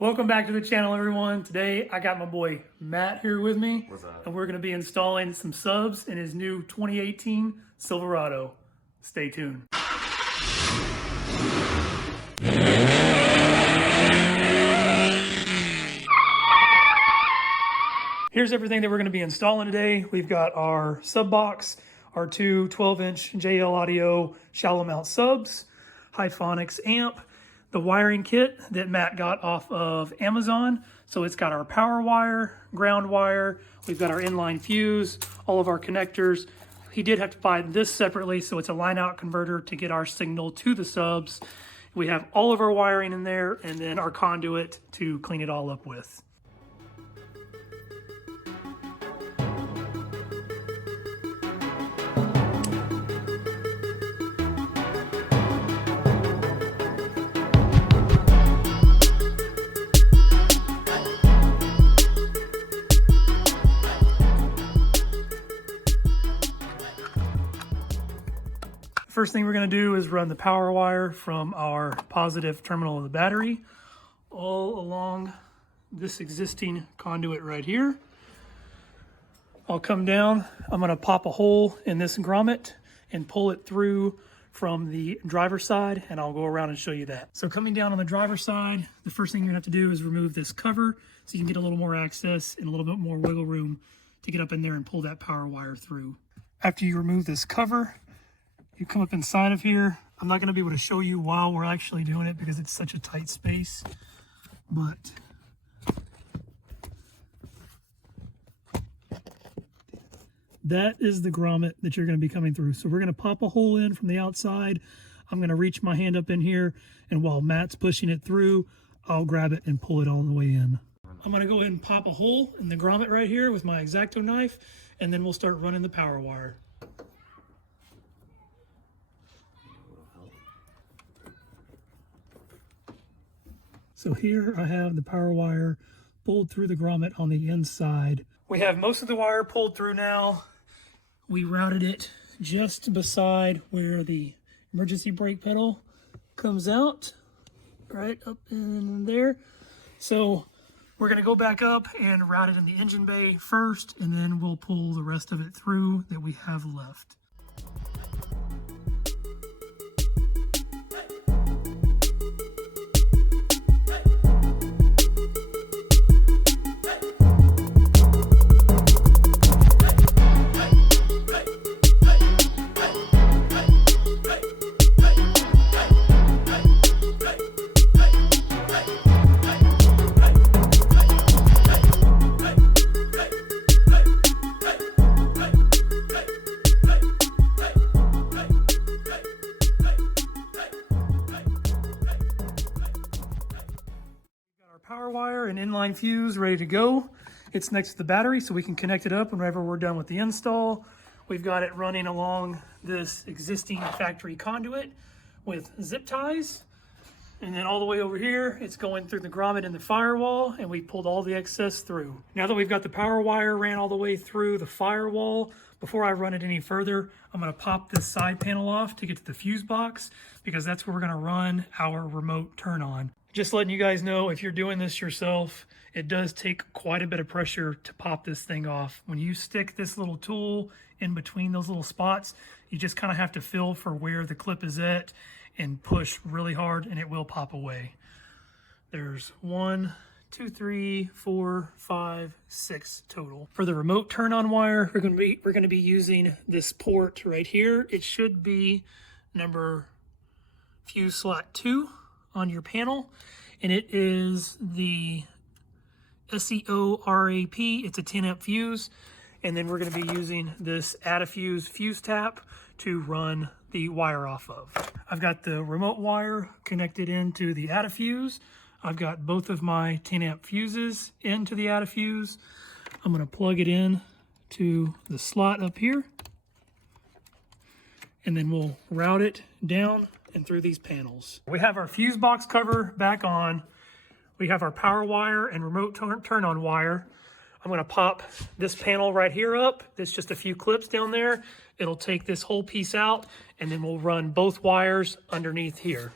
Welcome back to the channel, everyone. Today I got my boy Matt here with me. What's up? And we're going to be installing some subs in his new 2018 Silverado. Stay tuned. Here's everything that we're going to be installing today. We've got our sub box, our two 12-inch JL Audio shallow mount subs, Hyphonics amp, the wiring kit that Matt got off of Amazon. So it's got our power wire, ground wire, we've got our inline fuse, all of our connectors. He did have to buy this separately, so it's a line out converter to get our signal to the subs. We have all of our wiring in there and then our conduit to clean it all up with. First thing we're going to do is run the power wire from our positive terminal of the battery all along this existing conduit right here. I'll come down, I'm going to pop a hole in this grommet and pull it through from the driver's side, and I'll go around and show you that. So coming down on the driver's side, the first thing you're going to have to do is remove this cover so you can get a little more access and a little bit more wiggle room to get up in there and pull that power wire through. After you remove this cover, you come up inside of here. I'm not going to be able to show you while we're actually doing it because it's such a tight space, but that is the grommet that you're going to be coming through. So we're going to pop a hole in from the outside. I'm going to reach my hand up in here, and while Matt's pushing it through, I'll grab it and pull it all the way in. I'm going to go ahead and pop a hole in the grommet right here with my X-Acto knife, and then we'll start running the power wire. So here I have the power wire pulled through the grommet on the inside. We have most of the wire pulled through now. We routed it just beside where the emergency brake pedal comes out, right up in there. So we're going to go back up and route it in the engine bay first, and then we'll pull the rest of it through that we have left. Power wire and inline fuse ready to go. It's next to the battery so we can connect it up whenever we're done with the install. We've got it running along this existing factory conduit with zip ties. And then all the way over here, it's going through the grommet and the firewall, and we pulled all the excess through. Now that we've got the power wire ran all the way through the firewall, before I run it any further, I'm gonna pop this side panel off to get to the fuse box because that's where we're gonna run our remote turn on. Just letting you guys know, if you're doing this yourself, it does take quite a bit of pressure to pop this thing off. When you stick this little tool in between those little spots, you just kind of have to feel for where the clip is at and push really hard, and it will pop away. There's 1, 2, 3, 4, 5, 6 total. For the remote turn on wire, we're going to be using this port right here. It should be number fuse slot 2 on your panel, and it is the SEO-RAP. It's a 10 amp fuse, and then we're going to be using this add a fuse tap to run the wire off of. I've got the remote wire connected into the add a fuse. I've got both of my 10 amp fuses into the add a fuse. I'm going to plug it in to the slot up here, and then we'll route it down and through these panels. We have our fuse box cover back on. We have our power wire and remote turn on wire. I'm going to pop this panel right here up. There's just a few clips down there. It'll take this whole piece out, and then we'll run both wires underneath here.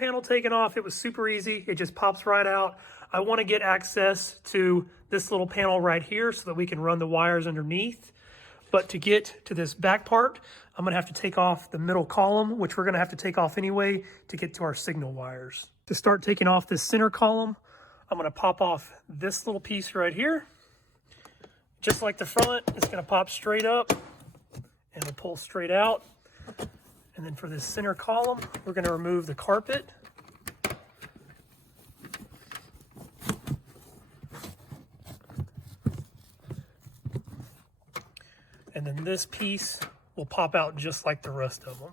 panel taken off, it was super easy. It just pops right out. I want to get access to this little panel right here so that we can run the wires underneath. But to get to this back part, I'm going to have to take off the middle column, which we're going to have to take off anyway to get to our signal wires. To start taking off this center column, I'm going to pop off this little piece right here. Just like the front, it's going to pop straight up and it'll pull straight out. And then for this center column, we're going to remove the carpet. And then this piece will pop out just like the rest of them.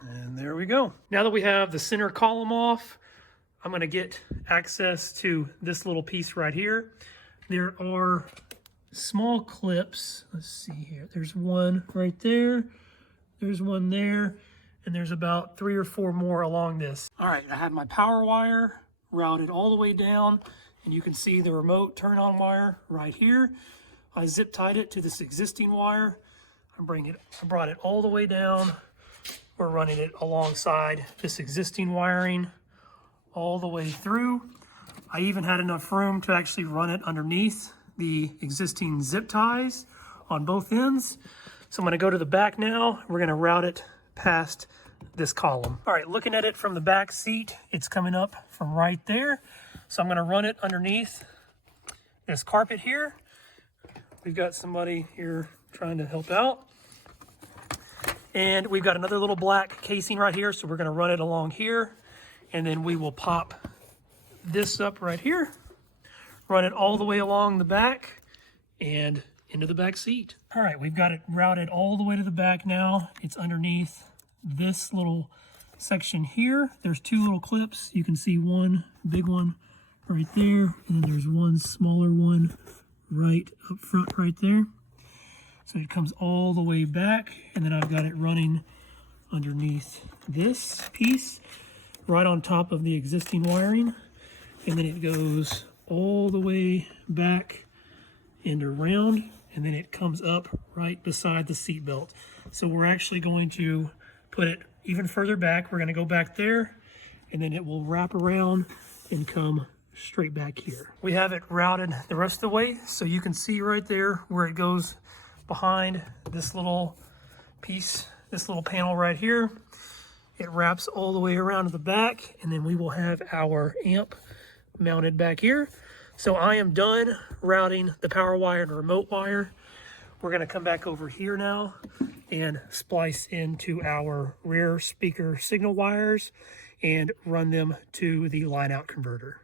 And there we go. Now that we have the center column off, I'm going to get access to this little piece right here. There are small clips. Let's see here. There's one right there. There's one there. And there's about 3 or 4 more along this. All right, I have my power wire routed all the way down. And you can see the remote turn on wire right here. I zip tied it to this existing wire. I brought it all the way down. We're running it alongside this existing wiring all the way through. I even had enough room to actually run it underneath the existing zip ties on both ends. So I'm going to go to the back now. We're going to route it past this column. All right, looking at it from the back seat, it's coming up from right there. So I'm going to run it underneath this carpet here. We've got somebody here trying to help out. And we've got another little black casing right here. So we're going to run it along here. And then we will pop this up right here, run it all the way along the back and into the back seat. All right, we've got it routed all the way to the back now. It's underneath this little section here. There's 2 little clips. You can see one big one right there, and then there's one smaller one right up front right there. So it comes all the way back, and then I've got it running underneath this piece, right on top of the existing wiring, and then it goes all the way back and around, and then it comes up right beside the seat belt. So we're actually going to put it even further back. We're going to go back there, and then it will wrap around and come straight back here. We have it routed the rest of the way, so you can see right there where it goes behind this little piece, this little panel right here. It wraps all the way around to the back, and then we will have our amp mounted back here. So I am done routing the power wire and remote wire. We're going to come back over here now and splice into our rear speaker signal wires and run them to the line out converter.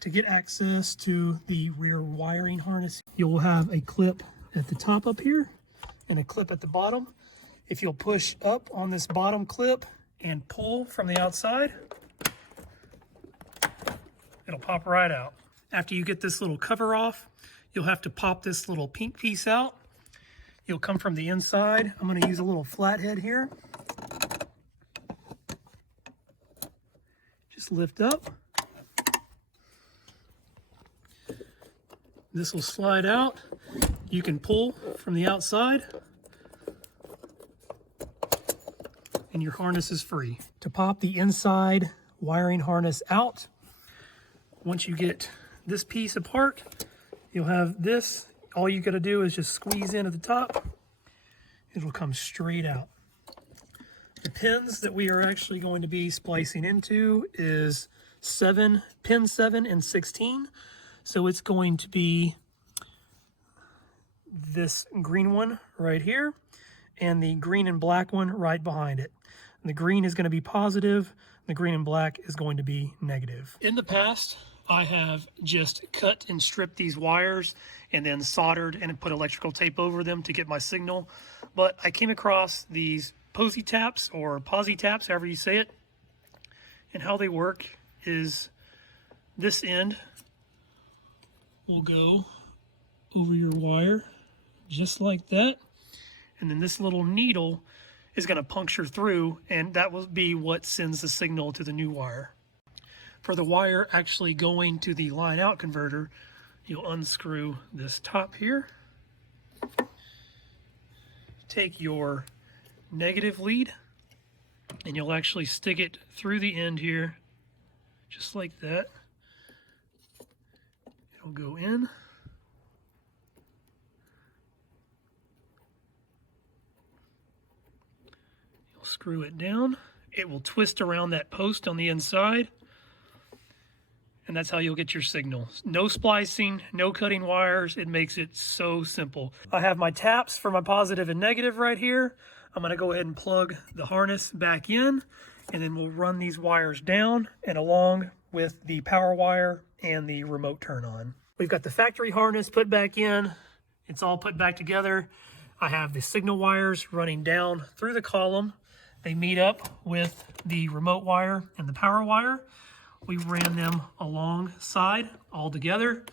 To get access to the rear wiring harness, you'll have a clip at the top up here and a clip at the bottom. If you'll push up on this bottom clip and pull from the outside, it'll pop right out. After you get this little cover off, you'll have to pop this little pink piece out. You'll come from the inside. I'm going to use a little flathead here. Just lift up. This will slide out. You can pull from the outside, and your harness is free. To pop the inside wiring harness out, once you get this piece apart, you'll have this. All you got to do is just squeeze in at the top. It'll come straight out. The pins that we are actually going to be splicing into is pin 7 and 16. So it's going to be this green one right here and the green and black one right behind it. And the green is going to be positive. The green and black is going to be negative. In the past, I have just cut and stripped these wires and then soldered and put electrical tape over them to get my signal. But I came across these posy taps or posy taps, however you say it. And how they work is this end will go over your wire just like that. And then this little needle is going to puncture through, and that will be what sends the signal to the new wire. For the wire actually going to the line out converter, you'll unscrew this top here. Take your negative lead, and you'll actually stick it through the end here, just like that. It'll go in. You'll screw it down. It will twist around that post on the inside, and that's how you'll get your signal. No splicing, no cutting wires. It makes it so simple. I have my taps for my positive and negative right here. I'm gonna go ahead and plug the harness back in, and then we'll run these wires down and along with the power wire and the remote turn on. We've got the factory harness put back in. It's all put back together. I have the signal wires running down through the column. They meet up with the remote wire and the power wire. We ran them alongside all together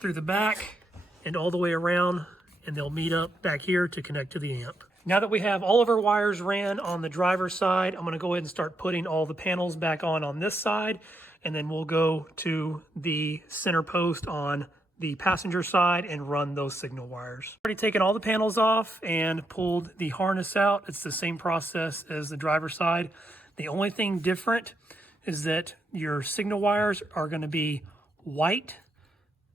through the back and all the way around, and they'll meet up back here to connect to the amp. Now that we have all of our wires ran on the driver's side, I'm going to go ahead and start putting all the panels back on this side, and then we'll go to the center post on the passenger side and run those signal wires. Already taken all the panels off and pulled the harness out. It's the same process as the driver's side. The only thing different is that your signal wires are going to be white,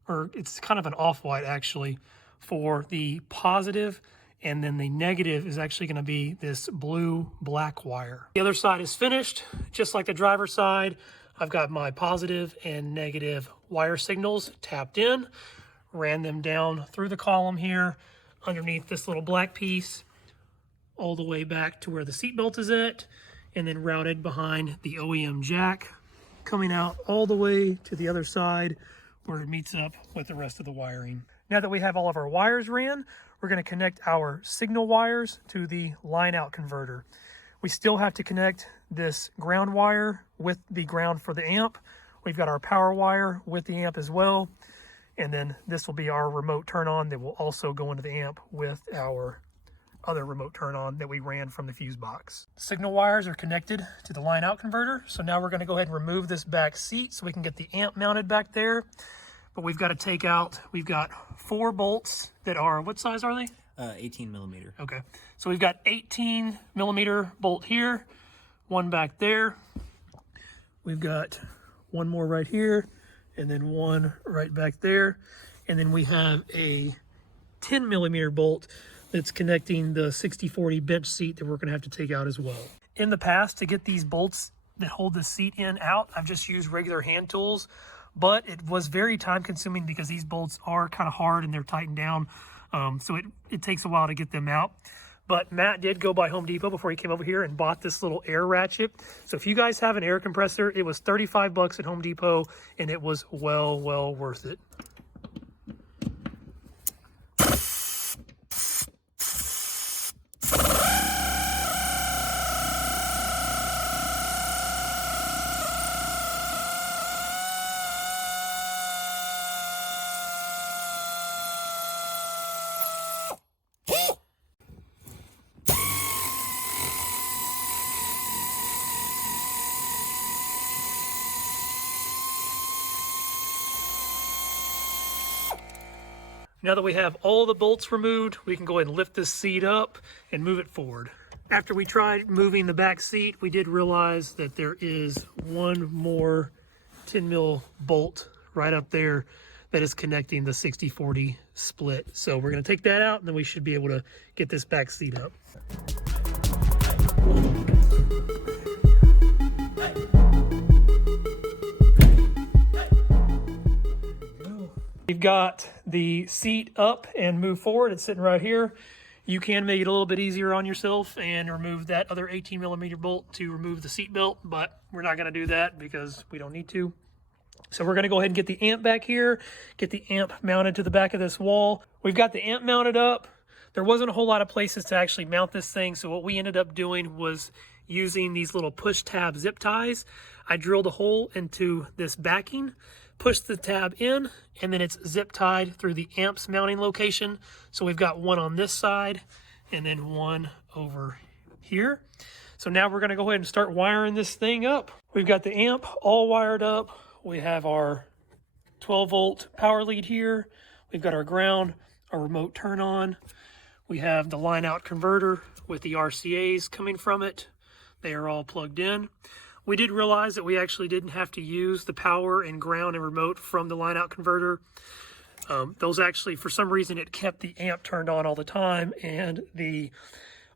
or it's kind of an off-white actually, for the positive, and then the negative is actually going to be this blue-black wire. The other side is finished, just like the driver's side. I've got my positive and negative wire signals tapped in, ran them down through the column here, underneath this little black piece, all the way back to where the seatbelt is at, and then routed behind the OEM jack, coming out all the way to the other side where it meets up with the rest of the wiring. Now that we have all of our wires ran, we're going to connect our signal wires to the line out converter. We still have to connect this ground wire with the ground for the amp. We've got our power wire with the amp as well. And then this will be our remote turn on that will also go into the amp with our other remote turn on that we ran from the fuse box. Signal wires are connected to the line out converter. So now we're going to go ahead and remove this back seat so we can get the amp mounted back there. But we've got to take out, we've got 4 bolts that are, what size are they? 18 millimeter. Okay, so we've got 18 millimeter bolt here, one back there. We've got one more right here, and then one right back there. And then we have a 10 millimeter bolt that's connecting the 60/40 bench seat that we're gonna have to take out as well. In the past, to get these bolts that hold the seat in out, I've just used regular hand tools, but it was very time consuming because these bolts are kind of hard and they're tightened down. So it takes a while to get them out. But Matt did go by Home Depot before he came over here and bought this little air ratchet. So if you guys have an air compressor, it was 35 bucks at Home Depot, and it was well worth it. Now that we have all the bolts removed, we can go ahead and lift this seat up and move it forward. After we tried moving the back seat, we did realize that there is one more 10 mil bolt right up there that is connecting the 60/40 split. So we're going to take that out, and then we should be able to get this back seat up. We've got the seat up and move forward. It's sitting right here. You can make it a little bit easier on yourself and remove that other 18 millimeter bolt to remove the seat belt, but we're not going to do that because we don't need to. So we're going to go ahead and get the amp back here, get the amp mounted to the back of this wall. We've got the amp mounted up. There wasn't a whole lot of places to actually mount this thing, so what we ended up doing was using these little push tab zip ties. I drilled a hole into this backing, push the tab in, and then it's zip tied through the amps mounting location. So we've got one on this side and then one over here. So now we're going to go ahead and start wiring this thing up. We've got the amp all wired up. We have our 12-volt power lead here. We've got our ground, our remote turn on. We have the line out converter with the RCAs coming from it. They are all plugged in. We did realize that we actually didn't have to use the power and ground and remote from the line out converter. Those actually, for some reason, it kept the amp turned on all the time, and the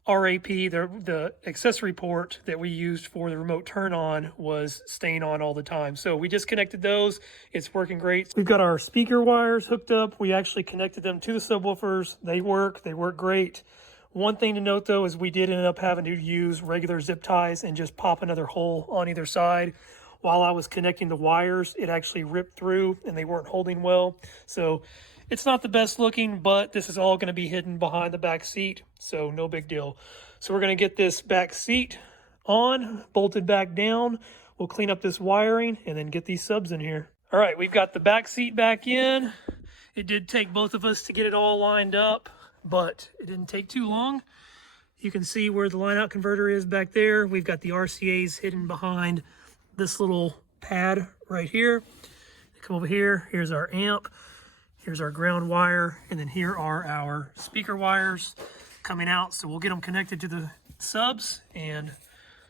RAP, the accessory port that we used for the remote turn on, was staying on all the time. So we disconnected those. It's working great. We've got our speaker wires hooked up. We actually connected them to the subwoofers. They work great. One thing to note though is we did end up having to use regular zip ties and just pop another hole on either side. While I was connecting the wires, it actually ripped through and they weren't holding well. So it's not the best looking, but this is all going to be hidden behind the back seat, so no big deal. So we're going to get this back seat on, bolted back down. We'll clean up this wiring and then get these subs in here. All right, we've got the back seat back in. It did take both of us to get it all lined up, but it didn't take too long. You can see where the line out converter is back there. We've got the RCAs hidden behind this little pad right here. Come over here, here's our amp, here's our ground wire, and then here are our speaker wires coming out. So we'll get them connected to the subs and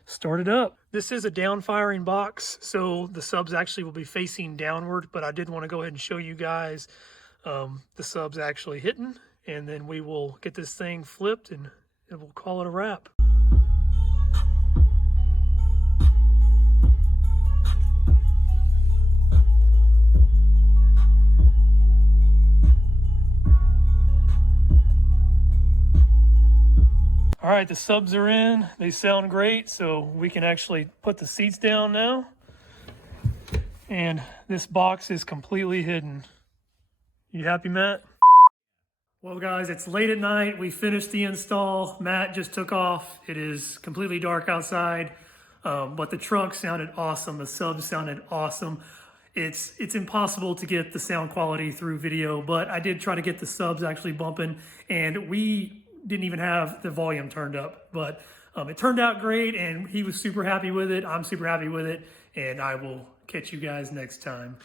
start it up. This is a down firing box, so the subs actually will be facing downward, but I did want to go ahead and show you guys the subs actually hitting, and then we will get this thing flipped and we'll call it a wrap. All right, the subs are in. They sound great, so we can actually put the seats down now. And this box is completely hidden. You happy, Matt? Well, guys, it's late at night. We finished the install. Matt just took off. It is completely dark outside, but the trunk sounded awesome. The subs sounded awesome. It's impossible to get the sound quality through video, but I did try to get the subs actually bumping, and we didn't even have the volume turned up, but it turned out great, and he was super happy with it. I'm super happy with it, and I will catch you guys next time.